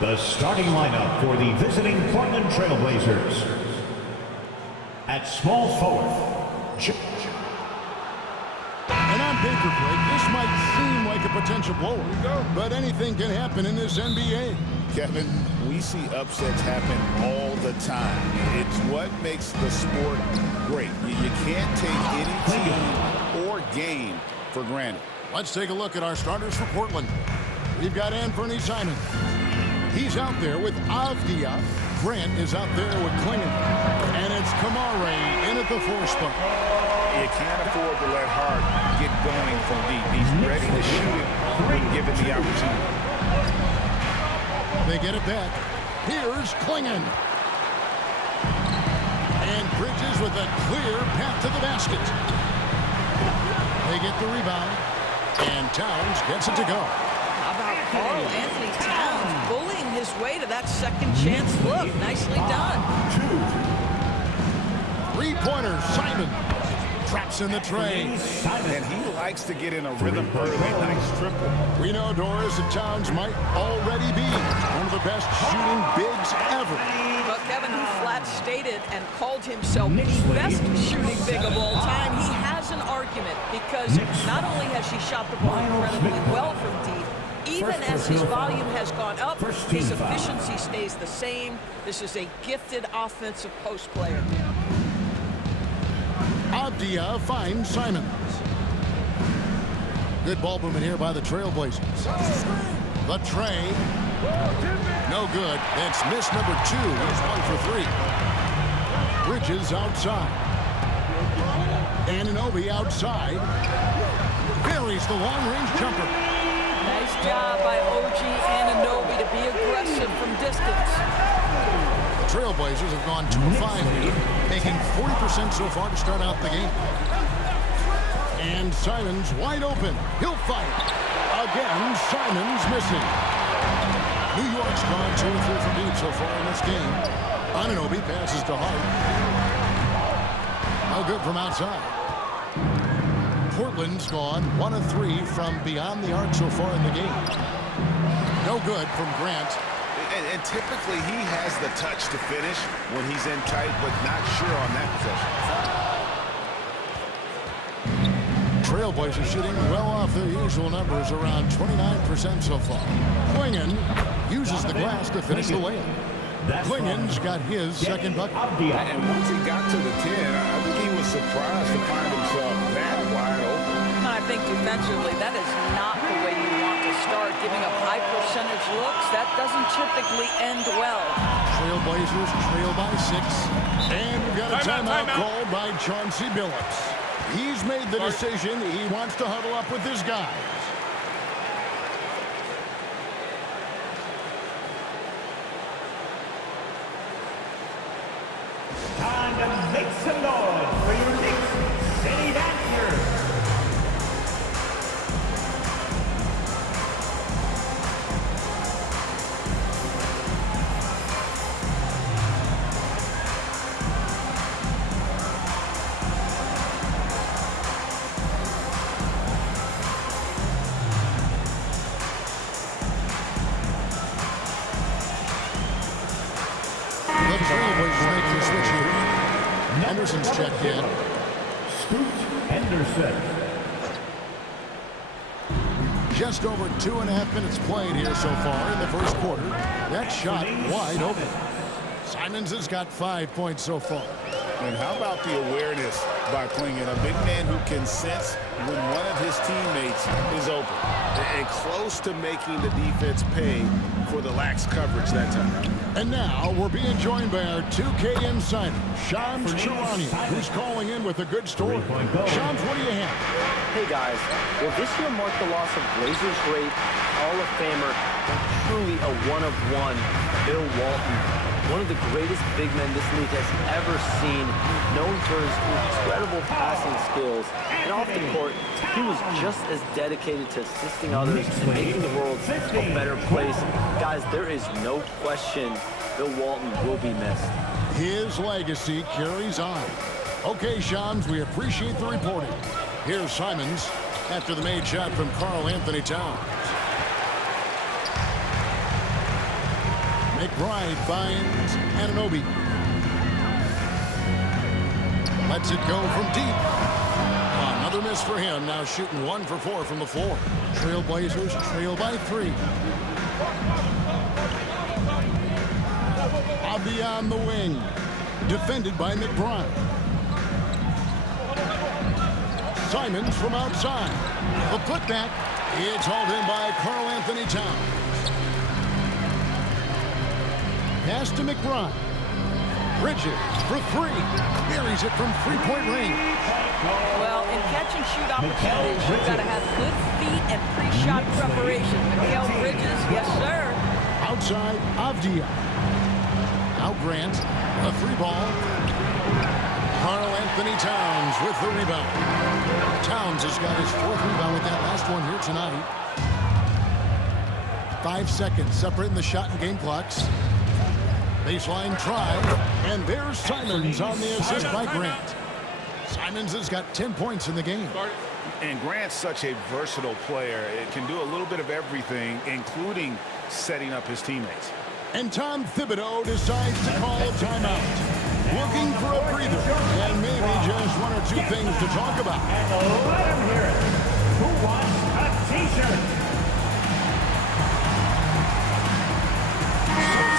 The starting lineup for the visiting Portland Trailblazers. At small forward, and on paper, Greg, this might seem like a potential blowout, but anything can happen in this NBA. Kevin, we see upsets happen all the time. It's what makes the sport great. You can't take any team or game for granted. Let's take a look at our starters for Portland. We've got Anthony Simons. He's out there with Avdia. Grant is out there with Klingon. And it's Kamare in at the 4 spot. You can't afford to let Hart get going from deep. He's ready to shoot it when given the opportunity. They get it back. Here's Klingon. And Bridges with a clear path to the basket. They get the rebound. And Towns gets it to go. How about Karl Anthony Towns bullying his way to that second chance look? Nicely done. 3-pointer, Simon. Traps in the tray. And he likes to get in a rhythm early. Nice triple. We know Doris that Towns might already be one of the best shooting bigs ever. But Kevin, who flat stated and called himself the best shooting big of all time, he has an argument because not only has he shot the ball incredibly well from deep, even as his volume has gone up, his efficiency stays the same. This is a gifted offensive post player. Avdia finds Simons. Good ball movement here by the Trailblazers. The tray. No good. That's miss number 2. He's 1 for 3. Bridges outside. Anunoby outside. Buries the long-range jumper. Nice job by OG Anunoby to be aggressive from distance. The Trailblazers have gone 2 of 5 here, making 40% so far to start out the game. And Simons wide open. He'll fight. Again, Simons missing. New York's gone 2 of 3 from deep so far in this game. Anunoby passes to Hart. No good from outside. Portland's gone 1 of 3 from beyond the arc so far in the game. No good from Grant. And typically he has the touch to finish when he's in tight, but not sure on that possession. Trailblazers shooting well off their usual numbers, around 29% so far. Klingon uses the glass to finish the layup. Klingon's got his second bucket. And once he got to the 10, I think he was surprised to find himself that wide open. I think defensively, that is not the way you want to start. Giving up high percentage looks, that doesn't typically end well. Trailblazers trail by 6. And we've got a timeout called by Chauncey Billups. He's made the decision. He wants to huddle up with his guys. time to make some noise for your Knicks City Dancers. Trailblazers making the switch here. Henderson's checked in. Scoot Henderson. Just over 2.5 minutes played here so far in the first quarter. That shot wide open. Simons has got 5 points so far. And how about the awareness by Klingon, a big man who can sense when one of his teammates is open and close to making the defense pay for the lax coverage that time. And now we're being joined by our 2K insider, Shams Charania, who's calling in with a good story. Shams, what do you have? Hey guys, well this year marked the loss of Blazers great, Hall of Famer, and truly a one-of-one, Bill Walton. One of the greatest big men this league has ever seen, known for his incredible passing skills. And off the court, he was just as dedicated to assisting others and making the world a better place. Guys, there is no question Bill Walton will be missed. His legacy carries on. Okay, Shams, we appreciate the reporting. Here's Simons after the made shot from Karl Anthony Towns. McBride finds Anunoby. Lets it go from deep. Another miss for him. Now shooting 1 for 4 from the floor. Trailblazers trail by 3. Avdia on the wing. Defended by McBride. Simons from outside. The putback. It's hauled in by Karl-Anthony Towns. Pass to McBride. Bridges for 3. Buries it from three-point range. Well, in catch-and-shoot opportunities, you've got to have good feet and pre-shot preparation. Mikal Bridges, yes, sir. Outside, Avdia. Now Grant, a 3 ball. Karl-Anthony Towns with the rebound. Towns has got his 4th rebound with that last one here tonight. 5 seconds separating the shot and game clocks. Baseline try, and there's Simons on the assist by Grant. Simons has got 10 points in the game. And Grant's such a versatile player. It can do a little bit of everything, including setting up his teammates. And Tom Thibodeau decides to call a timeout. Looking for a breather, and maybe just 1 or 2 things to talk about. And let him hear it. Who wants a t-shirt?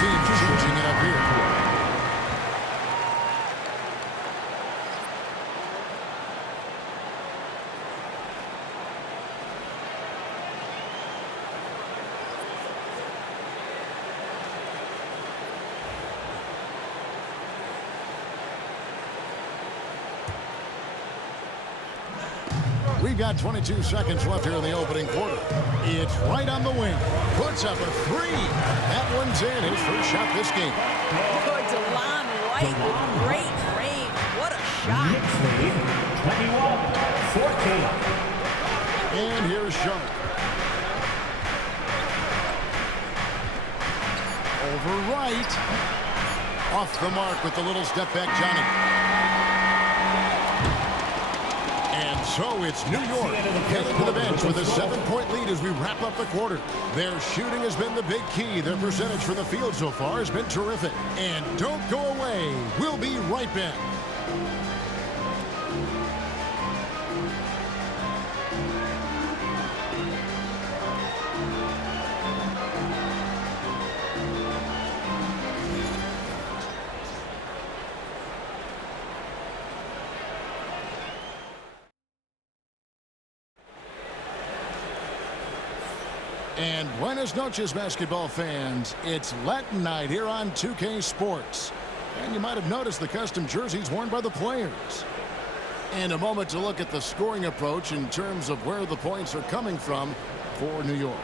Team changing it up here. We've got 22 seconds left here in the opening quarter. It's right on the wing. Puts up a 3. That one's in. His first shot this game. Boy, DeLon Wright with great range. What a shot. Knicks lead 21-14. And here's Sharp. Over right. Off the mark with the little step back Johnny. And so it's New York heading to the bench with a 7-point lead as we wrap up the quarter. Their shooting has been the big key. Their percentage from the field so far has been terrific. And don't go away. We'll be right back. And buenas noches, basketball fans. It's Latin night here on 2K Sports. And you might have noticed the custom jerseys worn by the players. And a moment to look at the scoring approach in terms of where the points are coming from for New York.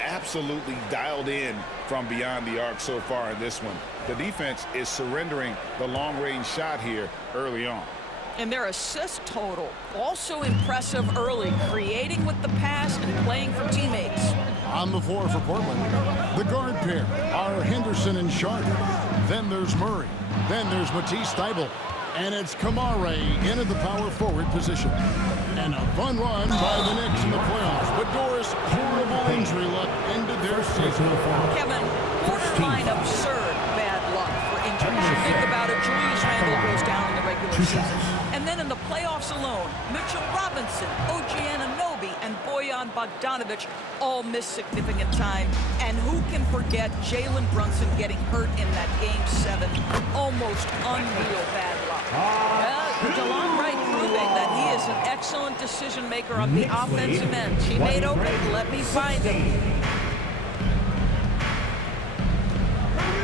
Absolutely dialed in from beyond the arc so far in this one. The defense is surrendering the long-range shot here early on. And their assist total, also impressive early, creating with the pass and playing for teammates. On the floor for Portland, the guard pair are Henderson and Sharp. Then there's Murray. Then there's Matisse Thybulle. And it's Kamare into the power forward position. And a fun run by the Knicks in the playoffs. But Doris, horrible injury luck ended their season. Kevin, borderline absurd bad luck for injuries. You think about it, Julius Randle goes down in the regular season. And then in the playoffs alone, Mitchell Robinson, OG Anunoby, and Bojan Bogdanovic all missed significant time. And who can forget Jalen Brunson getting hurt in that Game 7? Almost unreal bad luck. DeLon Wright proving that he is an excellent decision maker on the offensive end. Teammate open, let me find him.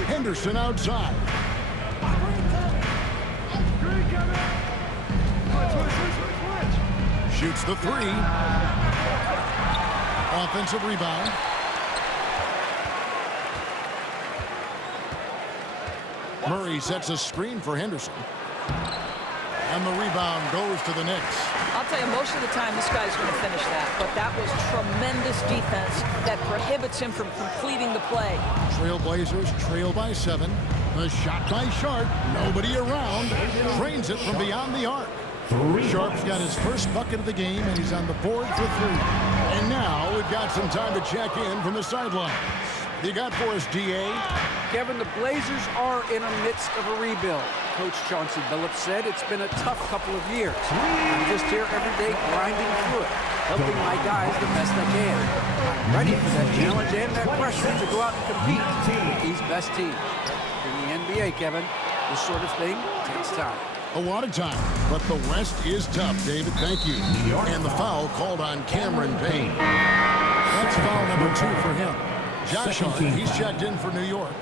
Henderson outside. Shoots the 3. Offensive rebound. Murray sets a screen for Henderson. And the rebound goes to the Knicks. I'll tell you, most of the time this guy's going to finish that. But that was tremendous defense that prohibits him from completing the play. Trailblazers trail by 7. The shot by Sharp. Nobody around. Drains it from beyond the arc. Sharp's got his first bucket of the game, and he's on the board for 3. And now we've got some time to check in from the sidelines. You got for us, D.A.? Kevin, the Blazers are in the midst of a rebuild. Coach Chauncey Billups said it's been a tough couple of years. I'm just here every day grinding through it, helping my guys the best I can. I'm ready for that challenge and that pressure to go out and compete with these best teams. In the NBA, Kevin, this sort of thing takes time. A lot of time, but the West is tough, David. Thank you. And the foul called on Cameron Payne. That's foul number 2 for him. Josh Hart, he's checked in for New York.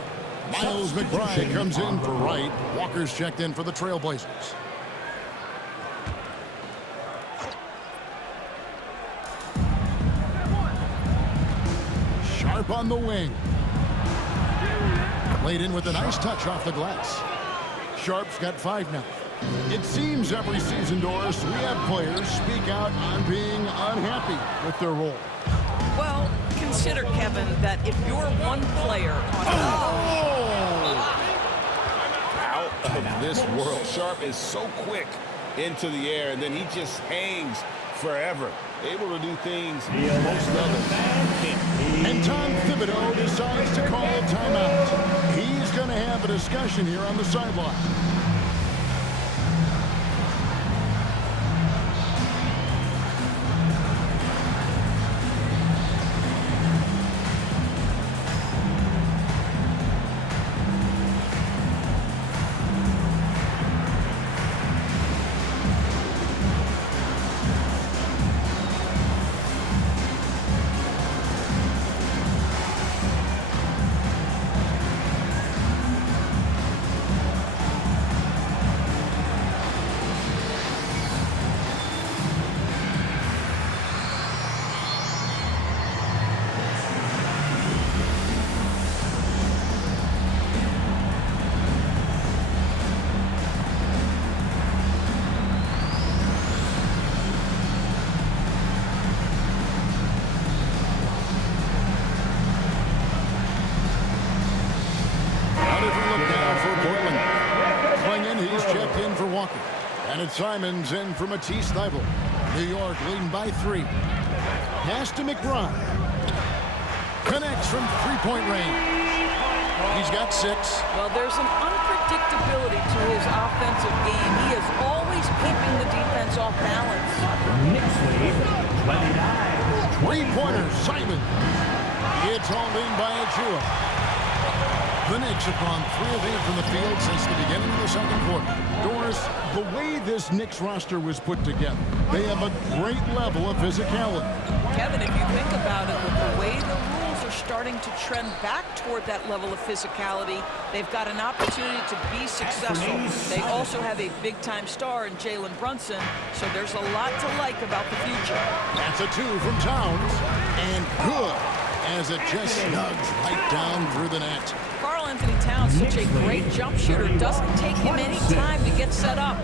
Miles McBride comes in for Wright. Walker's checked in for the Trailblazers. Sharp on the wing. Laid in with a nice touch off the glass. Sharp's got 5 now. It seems every season, Doris, we have players speak out on being unhappy with their role. Well, consider, Kevin, that if you're one player on Out of this world. Sharp is so quick into the air, and then he just hangs forever. Able to do things most others can't. And Tom Thibodeau decides to call a timeout. He's going to have a discussion here on the sideline. Simons in for Matisse Thybulle. New York leading by 3. Pass to McBride. Connects from three-point range. He's got 6. Well, there's an unpredictability to his offensive game. He is always keeping the defense off balance. Knicks lead, 29. Three-pointer, Simon. It's hauled in by Achua. The Knicks have gone 3 of 8 from the field since the beginning of the second quarter. Doris, the way this Knicks roster was put together, they have a great level of physicality. Kevin, if you think about it, with the way the rules are starting to trend back toward that level of physicality, they've got an opportunity to be successful. They also have a big-time star in Jalen Brunson, so there's a lot to like about the future. That's a 2 from Towns, and good, as it just snugs right down through the net. Karl-Anthony Towns, such a great jump shooter, doesn't take him any time to get set up.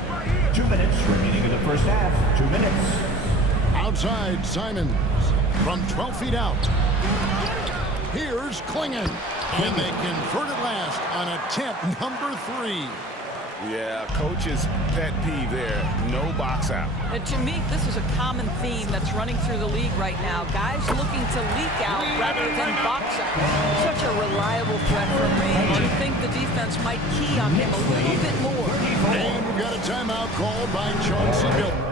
2 minutes remaining in the first half. 2 minutes. Outside, Simons from 12 feet out. Here's Klingon, and they convert it last on attempt number 3. Yeah, coach's pet peeve there. No box out. And to me, this is a common theme that's running through the league right now. Guys looking to leak out rather than box out. Such a reliable threat from range. You think the defense might key on him a little bit more. And we've got a timeout called by Chauncey Billups.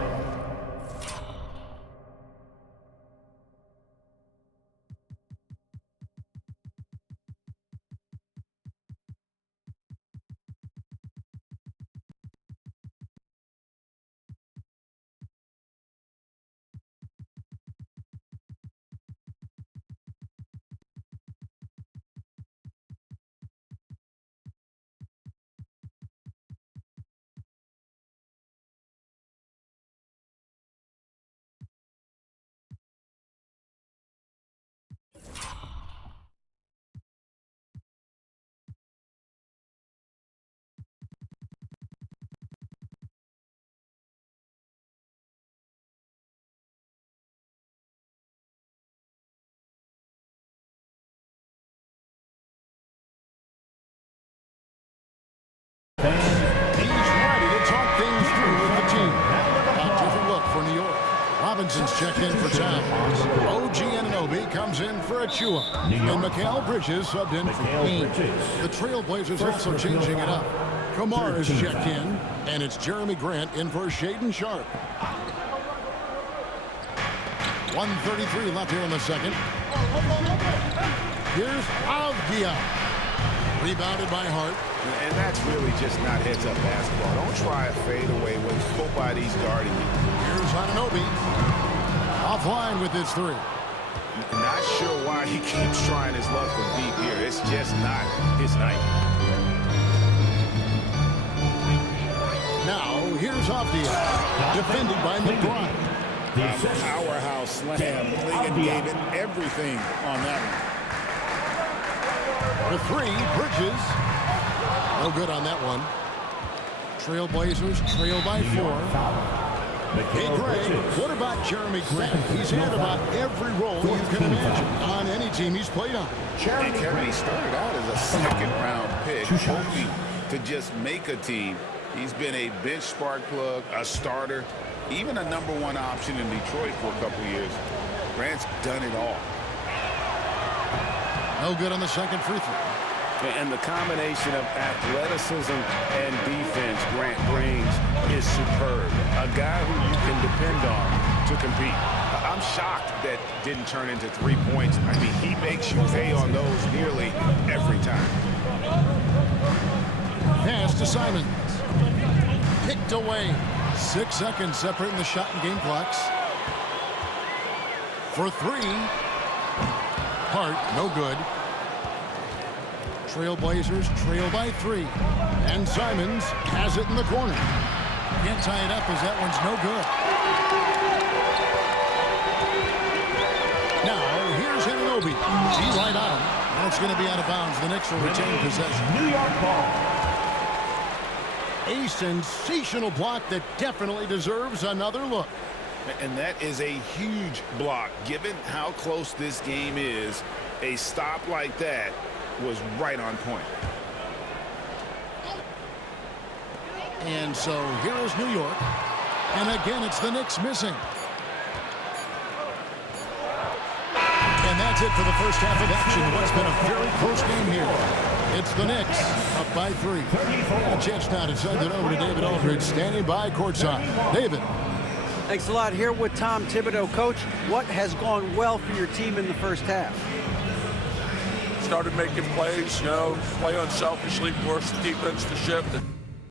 He's ready to talk things through with the team. A different look for New York. Robinson's checked in for Towns. OG Anunoby comes in for Achua. And Mikal Bridges subbed in for Kane. The Trailblazers also changing it up. Kamar is checked in, and it's Jeremy Grant in for Shaedon Sharpe. 1:33 left here in the second. Here's Avdia. Rebounded by Hart. And that's really just not heads-up basketball. Don't try a fadeaway when nobody's guarding you. Here's Anunoby. Offline with his three. Not sure why he keeps trying his luck from deep here. It's just not his night. Now, here's Avdia. Defended by McBride. Powerhouse slam. Lincoln gave it everything on that one. The three, Bridges. No good on that one. Trailblazers trail by 4. Hey, Greg, what about Jeremy Grant? He's had about every role you can imagine on any team he's played on. And Kevin, he started out as a second-round pick, hoping to just make a team. He's been a bench spark plug, a starter, even a #1 option in Detroit for a couple years. Grant's done it all. No good on the second free throw. And the combination of athleticism and defense Grant brings is superb. A guy who you can depend on to compete. I'm shocked that didn't turn into 3 points. I mean, he makes you pay on those nearly every time. Pass to Simons. Picked away. 6 seconds separating the shot and game clocks. For 3. Hart, no good. Trailblazers trail by 3. And Simons has it in the corner. Can't tie it up as that one's no good. Now, here's Anunoby. He's right on him. That's going to be out of bounds. The Knicks will retain possession. New York ball. A sensational block that definitely deserves another look. And that is a huge block. Given how close this game is, a stop like that was right on point. And so here is New York. And again, it's the Knicks missing. And that's it for the first half of action. What's been a very close game here. It's the Knicks up by 3. A chance now to send it over to David Aldridge, standing by courtside. David. Thanks a lot. Here with Tom Thibodeau. Coach, what has gone well for your team in the first half? Started making plays, play unselfishly, force the defense to shift.